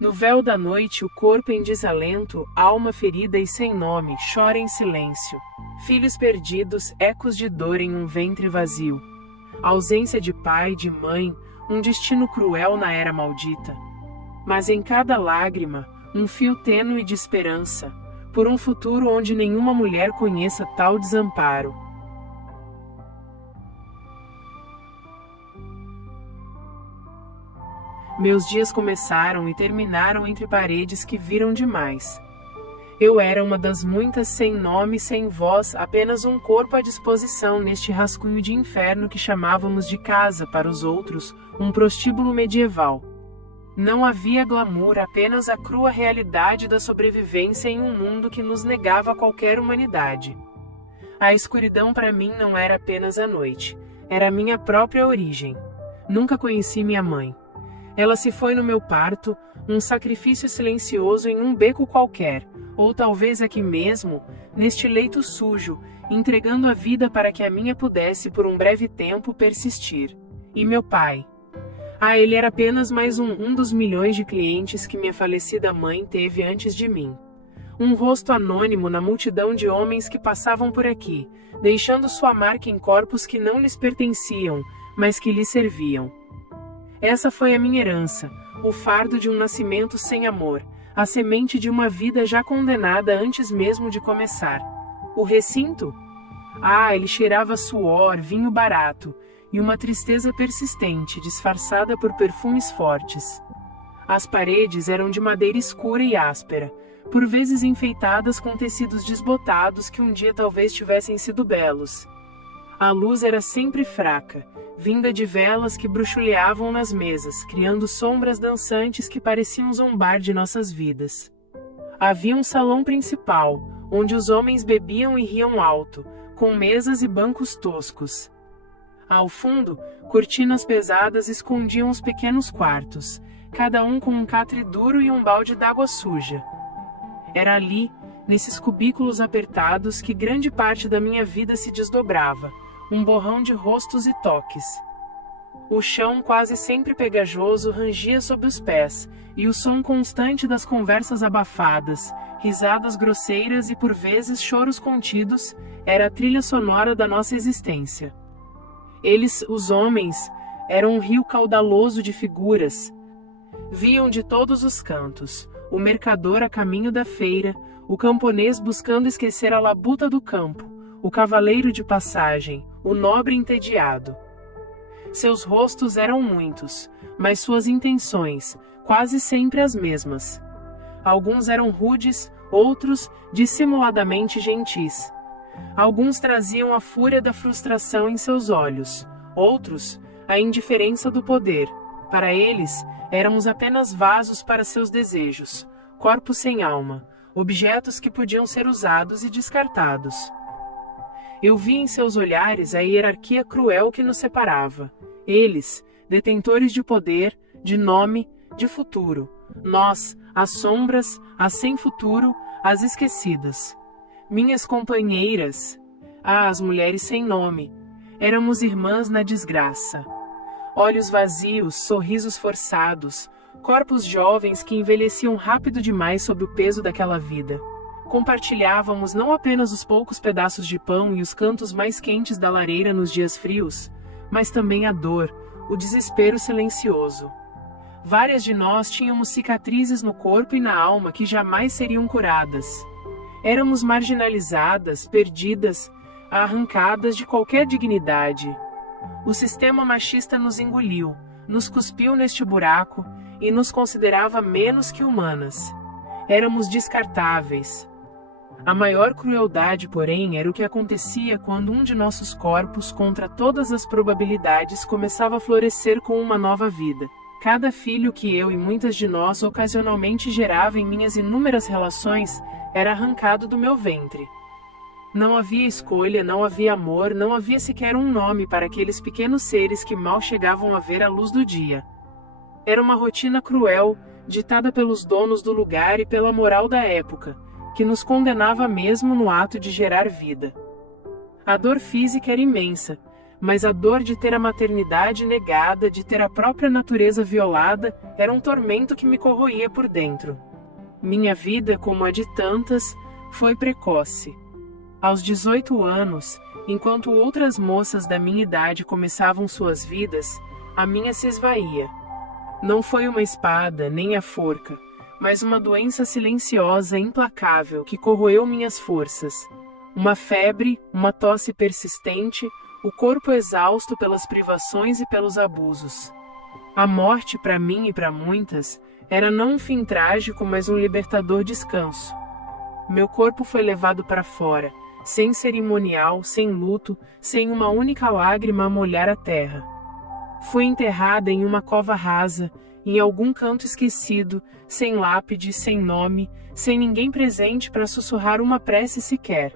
No véu da noite, o corpo em desalento, alma ferida e sem nome, chora em silêncio. Filhos perdidos, ecos de dor em um ventre vazio. Ausência de pai, de mãe, um destino cruel na era maldita. Mas em cada lágrima, um fio tênue de esperança, por um futuro onde nenhuma mulher conheça tal desamparo. Meus dias começaram e terminaram entre paredes que viram demais. Eu era uma das muitas sem nome, sem voz, apenas um corpo à disposição neste rascunho de inferno que chamávamos de casa para os outros, um prostíbulo medieval. Não havia glamour, apenas a crua realidade da sobrevivência em um mundo que nos negava qualquer humanidade. A escuridão para mim não era apenas a noite, era a minha própria origem. Nunca conheci minha mãe. Ela se foi no meu parto, um sacrifício silencioso em um beco qualquer, ou talvez aqui mesmo, neste leito sujo, entregando a vida para que a minha pudesse por um breve tempo persistir. E meu pai? Ele era apenas mais um dos milhões de clientes que minha falecida mãe teve antes de mim. Um rosto anônimo na multidão de homens que passavam por aqui, deixando sua marca em corpos que não lhes pertenciam, mas que lhe serviam. Essa foi a minha herança, o fardo de um nascimento sem amor, a semente de uma vida já condenada antes mesmo de começar. O recinto? Ele cheirava suor, vinho barato, e uma tristeza persistente, disfarçada por perfumes fortes. As paredes eram de madeira escura e áspera, por vezes enfeitadas com tecidos desbotados que um dia talvez tivessem sido belos. A luz era sempre fraca, vinda de velas que bruxuleavam nas mesas, criando sombras dançantes que pareciam zombar de nossas vidas. Havia um salão principal, onde os homens bebiam e riam alto, com mesas e bancos toscos. Ao fundo, cortinas pesadas escondiam os pequenos quartos, cada um com um catre duro e um balde d'água suja. Era ali, nesses cubículos apertados, que grande parte da minha vida se desdobrava, um borrão de rostos e toques. O chão, quase sempre pegajoso, rangia sob os pés, e o som constante das conversas abafadas, risadas grosseiras e por vezes choros contidos, era a trilha sonora da nossa existência. Eles, os homens, eram um rio caudaloso de figuras. Viam de todos os cantos, o mercador a caminho da feira, o camponês buscando esquecer a labuta do campo, o cavaleiro de passagem, o nobre entediado. Seus rostos eram muitos, mas suas intenções, quase sempre as mesmas. Alguns eram rudes, outros, dissimuladamente gentis. Alguns traziam a fúria da frustração em seus olhos, outros, a indiferença do poder. Para eles, éramos apenas vasos para seus desejos, corpos sem alma, objetos que podiam ser usados e descartados. Eu vi em seus olhares a hierarquia cruel que nos separava. Eles, detentores de poder, de nome, de futuro. Nós, as sombras, as sem futuro, as esquecidas. Minhas companheiras, as mulheres sem nome. Éramos irmãs na desgraça. Olhos vazios, sorrisos forçados, corpos jovens que envelheciam rápido demais sob o peso daquela vida. Compartilhávamos não apenas os poucos pedaços de pão e os cantos mais quentes da lareira nos dias frios, mas também a dor, o desespero silencioso. Várias de nós tínhamos cicatrizes no corpo e na alma que jamais seriam curadas. Éramos marginalizadas, perdidas, arrancadas de qualquer dignidade. O sistema machista nos engoliu, nos cuspiu neste buraco e nos considerava menos que humanas. Éramos descartáveis. A maior crueldade, porém, era o que acontecia quando um de nossos corpos, contra todas as probabilidades, começava a florescer com uma nova vida. Cada filho que eu e muitas de nós ocasionalmente gerava em minhas inúmeras relações era arrancado do meu ventre. Não havia escolha, não havia amor, não havia sequer um nome para aqueles pequenos seres que mal chegavam a ver a luz do dia. Era uma rotina cruel, ditada pelos donos do lugar e pela moral da época, que nos condenava mesmo no ato de gerar vida. A dor física era imensa, mas a dor de ter a maternidade negada, de ter a própria natureza violada, era um tormento que me corroía por dentro. Minha vida, como a de tantas, foi precoce. Aos 18 anos, enquanto outras moças da minha idade começavam suas vidas, a minha se esvaía. Não foi uma espada, nem a forca, mas uma doença silenciosa e implacável que corroeu minhas forças. Uma febre, uma tosse persistente, o corpo exausto pelas privações e pelos abusos. A morte, para mim e para muitas, era não um fim trágico, mas um libertador descanso. Meu corpo foi levado para fora, sem cerimonial, sem luto, sem uma única lágrima a molhar a terra. Fui enterrada em uma cova rasa, em algum canto esquecido, sem lápide, sem nome, sem ninguém presente para sussurrar uma prece sequer.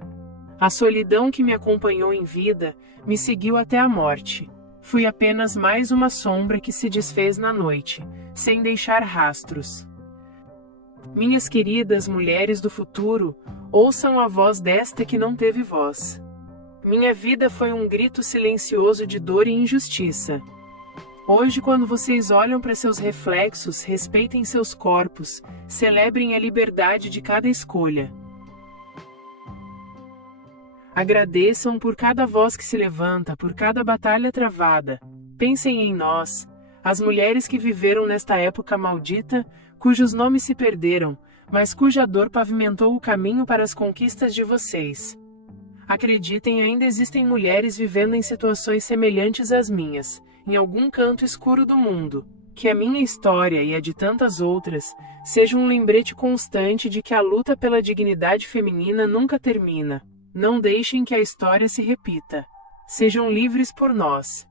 A solidão que me acompanhou em vida me seguiu até a morte. Fui apenas mais uma sombra que se desfez na noite, sem deixar rastros. Minhas queridas mulheres do futuro, ouçam a voz desta que não teve voz. Minha vida foi um grito silencioso de dor e injustiça. Hoje, quando vocês olham para seus reflexos, respeitem seus corpos, celebrem a liberdade de cada escolha. Agradeçam por cada voz que se levanta, por cada batalha travada. Pensem em nós, as mulheres que viveram nesta época maldita, cujos nomes se perderam, mas cuja dor pavimentou o caminho para as conquistas de vocês. Acreditem, ainda existem mulheres vivendo em situações semelhantes às minhas, em algum canto escuro do mundo. Que a minha história e a de tantas outras seja um lembrete constante de que a luta pela dignidade feminina nunca termina. Não deixem que a história se repita. Sejam livres por nós.